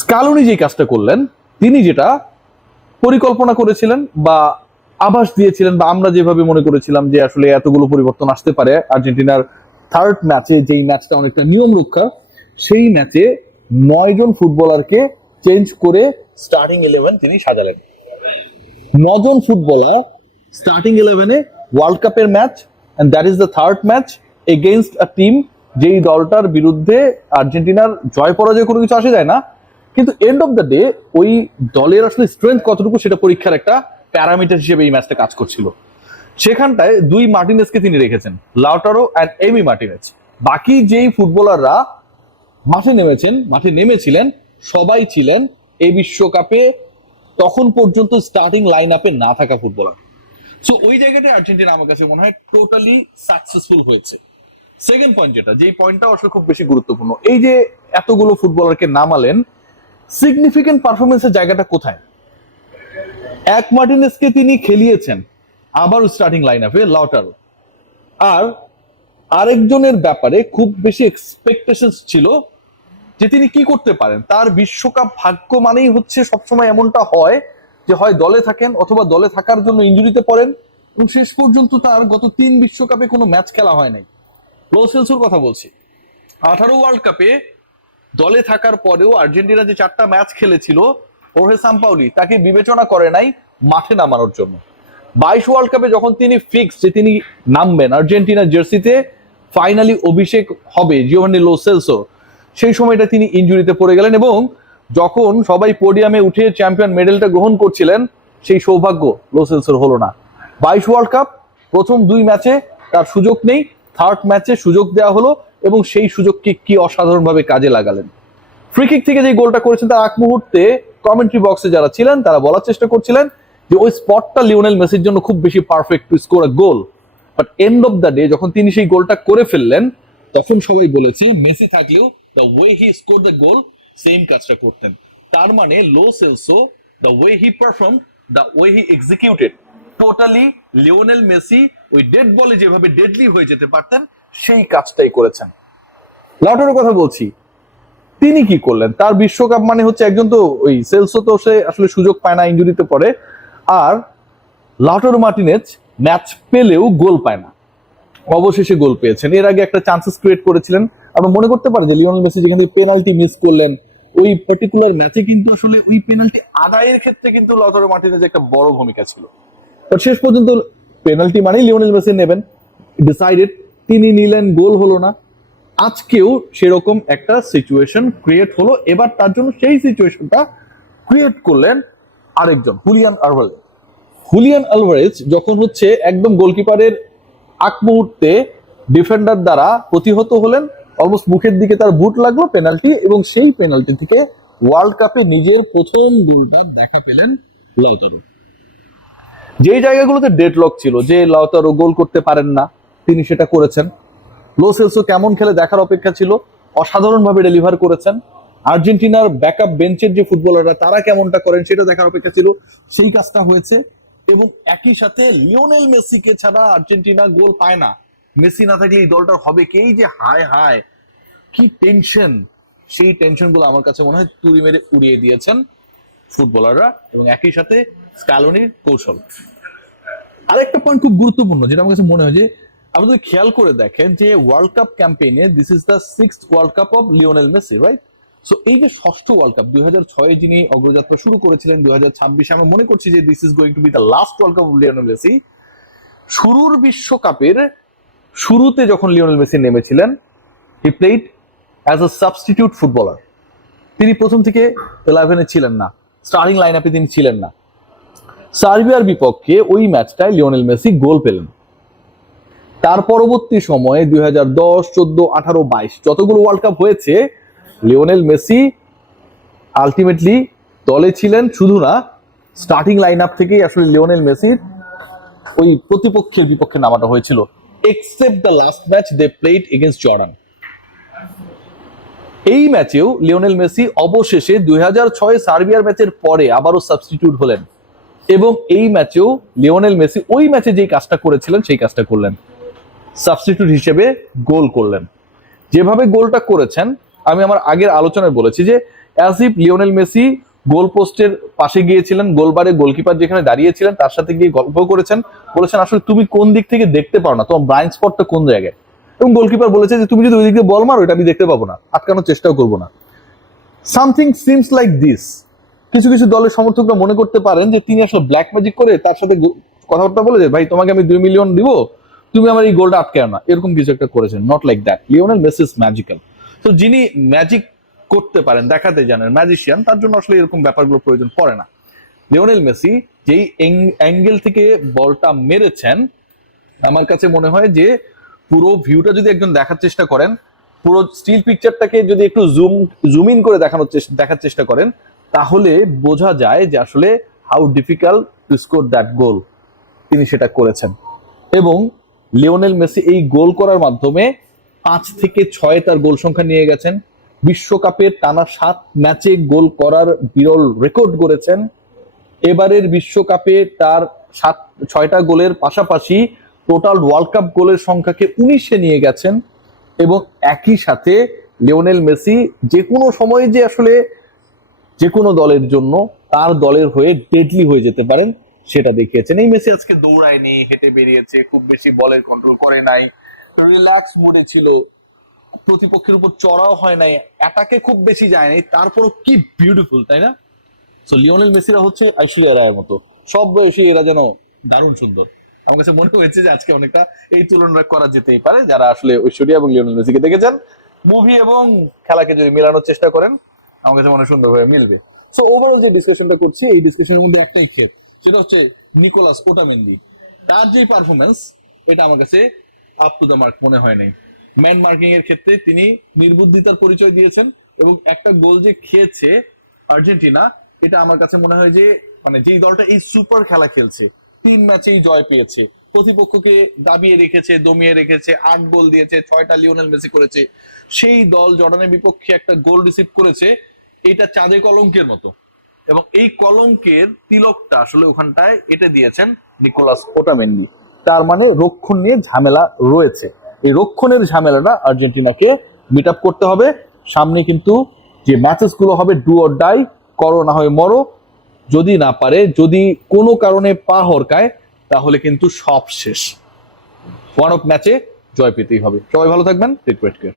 Scaloni যে কাজটা করলেন, তিনি যেটা পরিকল্পনা করেছিলেন বা আভাস দিয়েছিলেন, বা আমরা যেভাবে মনে করেছিলাম যে আসলে এতগুলো পরিবর্তন আসতে পারে আর্জেন্টিনার থার্ড ম্যাচে, যেই ম্যাচটা অনেকটা নিয়ম রক্ষার, সেই ম্যাচে 9 জন ফুটবলারকে চেঞ্জ করে স্টার্টিং 11 তিনি সাজালেন। 9 জন ফুটবলার স্টার্টিং 11-এ ওয়ার্ল্ড কাপের match, and that is the third match against a team যেই দলটার বিরুদ্ধে আর্জেন্টিনার জয় পরাজয় কোনো কিছু আসে যায় না, কিন্তু এন্ড অফ দ্য ডে ওই দলের আসলে স্ট্রেংথ কতটুকু সেটা পরীক্ষার একটা প্যারামিটার হিসেবে এই ম্যাচটা কাজ করছিল। সেখানটায় 2 মার্টিনেজকে তিনি রেখেছেন, লাউটারো অ্যান্ড এমি মার্টিনেজ। বাকি যেই ফুটবলাররা মাঠে নেমেছিলেন সবাই ছিলেন এই বিশ্বকাপে তখন পর্যন্ত স্টার্টিং লাইন আপে না থাকা ফুটবলার। সো ওই জায়গাটা আর্জেন্টিনা আমার কাছে মনে হয় টোটালি সাকসেসফুল হয়েছে। সেকেন্ড পয়েন্ট, যেই পয়েন্টটা আসলে খুব বেশি গুরুত্বপূর্ণ, এই যে এতগুলো ফুটবলারকে নামালেন, সিগনিফিকেন্ট পারফরমেন্সের জায়গাটা কোথায়? এক মার্টিনেজকে তিনি খেলিয়েছেন আবারও স্টার্টিং লাইন আপে, লাউটারো। আর আরেকজনের ব্যাপারে খুব বেশি এক্সপেকটেশন ছিল যে তিনি কি করতে পারেন। তার বিশ্বকাপ ভাগ্য মানেই হচ্ছে সবসময় এমনটা হয় যে হয় দলে থাকেন অথবা দলে থাকার জন্য ইনজুরিতে পড়েন, এবং শেষ পর্যন্ত তার গত 3 বিশ্বকাপে কোনো ম্যাচ খেলা হয় নাই। লো সেলসোর কথা বলছি। 18 ওয়ার্ল্ড কাপে দলে থাকার পরেও আর্জেন্টিনা যে 4টা ম্যাচ খেলেছিল, হোর্হে সাম্পাওলি তাকে বিবেচনা করে নাই মাঠে নামানোর জন্য। 22 ওয়ার্ল্ড কাপে যখন তিনি ফিক্স যে তিনি নামবেন আর্জেন্টিনার জার্সিতে, ফাইনালি অভিষেক হবে জিওভান্নি লো সেলসো, সেই সময়টা তিনি ইনজুরিতে পড়ে গেলেন, এবং যখন সবাই পোডিয়ামে উঠে চ্যাম্পিয়ন মেডেলটা গ্রহণ করছিলেন, সেই সৌভাগ্য লো সেলসোর হলো না। 22 ওয়ার্ল্ড কাপ প্রথম 2 ম্যাচে তার সুযোগ নেই, থার্ড ম্যাচে সুযোগ দেওয়া হলো এবং সেই সুযোগকে কি অসাধারণভাবে কাজে লাগালেন। ফ্রি কিক থেকে যে গোলটা করেছেন তার আগ মুহূর্তে কমেন্ট্রি বক্সে যারা ছিলেন তারা বলার চেষ্টা করছিলেন যে ওই স্পটটা লিওনেল মেসির জন্য খুব বেশি perfect two score a goal. But end of the day যখন তিনি সেই গোলটা করে ফেললেন, তখন সবাই বলেছে মেসি থাকলেও the way he score the goal same কাজটা করতেন। তার মানে Lo Celso, the way he perform, the way he executed, totally Lionel Messi ওই ডেড বলে যেভাবে ডেডলি হয়ে যেতে পারতেন সেই কাজটাই করেছেন। লাউটারোর কথা বলছি, তিনি কি করলেন? তার বিশ্বকাপ মানে হচ্ছে একজন তো ওই সেলসো তো সে আসলে সুযোগ পায় না, ইনজুরিতে পড়ে, আর লাউটারো মার্টিনেজ ম্যাচ পেলেও গোল পায় না, অবশেষে গোল পেয়েছেন। এর আগে একটা চান্সেস ক্রিয়েট করেছিলেন, আমরা মনে করতে পারি যে লিওনেল মেসি যেখান থেকে পেনাল্টি মিস করলেন ওই পার্টিকুলার ম্যাচে, কিন্তু আসলে ওই পেনাল্টি আদায়ের ক্ষেত্রে কিন্তু লাউটারো মার্টিনেজ একটা বড় ভূমিকা ছিল। বাট শেষ পর্যন্ত পেনাল্টি মানেই লিওনেল মেসি নেবেন, ডিসাইডেড, তিনি নিলেন, গোল হলো না। আজকেও সেরকম একটা সিচুয়েশন ক্রিয়েট হলো, এবার তার জন্য সেই সিচুয়েশনটা ক্রিয়েট করলেন আরেকজন, হুলিয়ান আলভারেজ যখন হচ্ছে একদম গোলকিপারের আগ মুহূর্তে ডিফেন্ডার দ্বারা প্রতিহত হলেন, অলমোস্ট মুখের দিকে তার বুট লাগলো, পেনাল্টি, এবং সেই পেনাল্টি থেকে ওয়ার্ল্ড কাপে নিজের প্রথম গোলটার দেখা পেলেন লাউতারো। যেই জায়গাগুলোতে ডেডলক ছিল, যে লাউতারো গোল করতে পারেন না, তিনি সেটা করেছেন। লো সেলসো কেমন খেলে দেখার অপেক্ষা ছিল, অসাধারণভাবে ডেলিভার করেছেন। আর্জেন্টিনার ব্যাকআপ বেঞ্চের যে ফুটবলাররা তারা কেমনটা করেন সেটা দেখার অপেক্ষা ছিল, সেই কাজটা হয়েছে। এবং একই সাথে লিওনেল মেসিকে ছাড়া আর্জেন্টিনা গোল পায় না, মেসি না থাকলে এই দলটার হবে কি, এই যে হায় হায় কি টেনশন, সেই টেনশনগুলো আমার কাছে মনে হয় তুড়ি মেরে উড়িয়ে দিয়েছেন ফুটবলাররা, এবং একই সাথে স্কালোনির কৌশল। আরেকটা পয়েন্ট খুব গুরুত্বপূর্ণ যেটা আমার কাছে মনে হয়, যে আপনি যদি খেয়াল করে দেখেন যে ওয়ার্ল্ড কাপ ক্যাম্পেইনে this is the 6th world cup of Lionel Messi, right? So এই যে 6ষ্ঠ ওয়ার্ল্ড কাপ, 2006-এ যিনি অগ্রযাত্রা শুরু করেছিলেন, 2026-এ আমরা মনে করছি যে this is going to B the last world cup of Lionel Messi. শুরুর বিশ্বকাপের শুরুতে যখন লিওনেল মেসি নেমেছিলেন, he played as a substitute footballer. তিনি প্রথম থেকে 11-এ ছিলেন না, স্টার্টিং লাইন আপে তিনি ছিলেন না। সার্বিয়ার বিপক্ষে ওই ম্যাচটায় লিওনেল মেসি গোল পেলেন। তার পরবর্তী সময়ে 2010, 14, 18, 22 যতগুলো ওয়ার্ল্ড কাপ হয়েছে, লিওনেল মেসি আলটিমেটলি দলে ছিলেন, শুধু না স্টার্টিং লাইন আপ থেকেই আসলে লিওনেল মেসির ওই প্রতিপক্ষের বিপক্ষে নামাটা হয়েছিল, except the last match they played against Jordan. এই ম্যাচেও লিওনেল মেসি অবশেষে 2006 সার্বিয়ার ম্যাচের পরে আবারও সাবস্টিটিউট হলেন, এবং এই ম্যাচেও লিওনেল মেসি ওই ম্যাচে যেই কাজটা করেছিলেন সেই কাজটা করলেন, সাবস্টিটিউট হিসেবে গোল করলেন। যেভাবে গোলটা করেছেন, আমি আমার আগের আলোচনায় বলেছি যে অ্যাজ ইফ লিওনেল মেসি গোল পোস্টের পাশে গিয়েছিলেন, গোলবারে গোলকিপার যেখানে দাঁড়িয়েছিলেন তার সাথে গিয়ে গল্প করেছেন, বলেছেন আসলে তুমি কোন দিক থেকে দেখতে পাও না, তোমার ব্লাইন্ড স্পটটা কোন জায়গায়। এবং গোলকিপার বলেছে যে তুমি যদি ওই দিক দিয়ে বল মারো এটা আমি দেখতে পাবো না, আটকানোর চেষ্টাও করবো না। Something seems like this. কিছু কিছু দলের সমর্থকরা মনে করতে পারেন যে তিনি আসলে ব্ল্যাক ম্যাজিক করে তার সাথে কথাবার্তা বলে যে ভাই তোমাকে আমি 2 মিলিয়ন দিব, তুমি আমার এই গোলটা আটকায় না, এরকম কিছু একটা করেছেন। Not like that, Lionel Messi is magical. তো যিনি ম্যাজিক করতে পারেন, দেখাতে জানেন, ম্যাজিশিয়ান, তার জন্য আসলে এরকম ব্যাপারগুলো প্রয়োজন পড়ে না। লিওনেল মেসি যেই অ্যাঙ্গেল থেকে বলটা মেরেছেন, আমার কাছে মনে হয় যে পুরো ভিউটা যদি একজন দেখার চেষ্টা করেন, পুরো স্টিল পিকচারটাকে যদি একটু জুম ইন করে দেখার চেষ্টা করেন, তাহলে বোঝা যায় যে আসলে how difficult to score that goal. তিনি সেটা করেছেন এবং লিওনেল মেসি এই গোল করার মাধ্যমে 5 থেকে 6 তার গোল সংখ্যা নিয়ে গেছেন। বিশ্বকাপের টানা 7 ম্যাচে গোল করার বিরল রেকর্ড করেছেন। এবারের বিশ্বকাপে তার 6টা গোলের পাশাপাশি টোটাল ওয়ার্ল্ড কাপ গোলের সংখ্যাকে 19-এ নিয়ে গেছেন। এবং একই সাথে লিওনেল মেসি যে কোনো সময় যে আসলে যে কোনো দলের জন্য তার দলের হয়ে ডেডলি হয়ে যেতে পারেন সেটা দেখিয়েছেন। এই মেসি আজকে দৌড়ায়নি, হেঁটে বেরিয়েছে, খুব বেশি বলের কন্ট্রোল করে নাই, রিল্যাক্স মুডে ছিল, প্রতিপক্ষের উপর চড়াও হয় নাই, অ্যাটাকে খুব বেশি যায় নাই, তারপরও কি বিউটিফুল, তাই না? সো লিওনেল মেসিরা হচ্ছে ঐশ্বরিয়া রায়ের মতো, সব বয়সী এরা যেন দারুণ সুন্দর। আমার কাছে মনে হয়েছে যে আজকে অনেকটা এই তুলনা করা যেতেই পারে। যারা আসলে ঐশ্বরিয়া এবং লিওনেল মেসিকে দেখেছেন, মুভি এবং খেলাকে যদি মেলানোর চেষ্টা করেন, আমার কাছে মনে সুন্দরভাবে মিলবে। সো ওভারঅল যে ডিসকাশনটা করছি, এই ডিসকাশনের মধ্যে একটাই ক্ষেত, সেটা হচ্ছে নিকোলাস ওটামেন্দি। তার যে পারফরমেন্স, এটা আমার কাছে আপ টু দ্য মার্ক মনে হয় নাই। ম্যান মার্কিং এর ক্ষেত্রে তিনি নির্বুদ্ধিতার পরিচয় দিয়েছেন এবং একটা গোল যে খেয়েছে আর্জেন্টিনা, এটা আমার কাছে মনে হয় যে মানে যেই দলটা এই সুপার খেলা খেলছে, 3 ম্যাচেই জয় পেয়েছে, প্রতিপক্ষকে দাবিয়ে রেখেছে, দমিয়ে রেখেছে, 8 গোল দিয়েছে, 6টা লিওনেল মেসি করেছে, সেই দল জর্ডানের বিপক্ষে একটা গোল রিসিভ করেছে, এটা চাঁদে কলঙ্কের মতো। এবং এই কলঙ্কের তিলকটা আসলে ওখানটায় এটে দিয়েছেন নিকোলাস ওটামেন্ডি। তার মানে রক্ষণ নিয়ে ঝামেলা রয়েছে, এই রক্ষণের ঝামেলাটা আর্জেন্টিনাকে মিট আপ করতে হবে। সামনে কিন্তু যে ম্যাচেস গুলো হবে, ডু অর ডাই, করো না হয় মরো। যদি না পারে, যদি কোনো কারণে পা হরকায়, তাহলে কিন্তু সব শেষ। ওয়ান অফ ম্যাচে জয় পেতেই হবে। সবাই ভালো থাকবেন। Take care.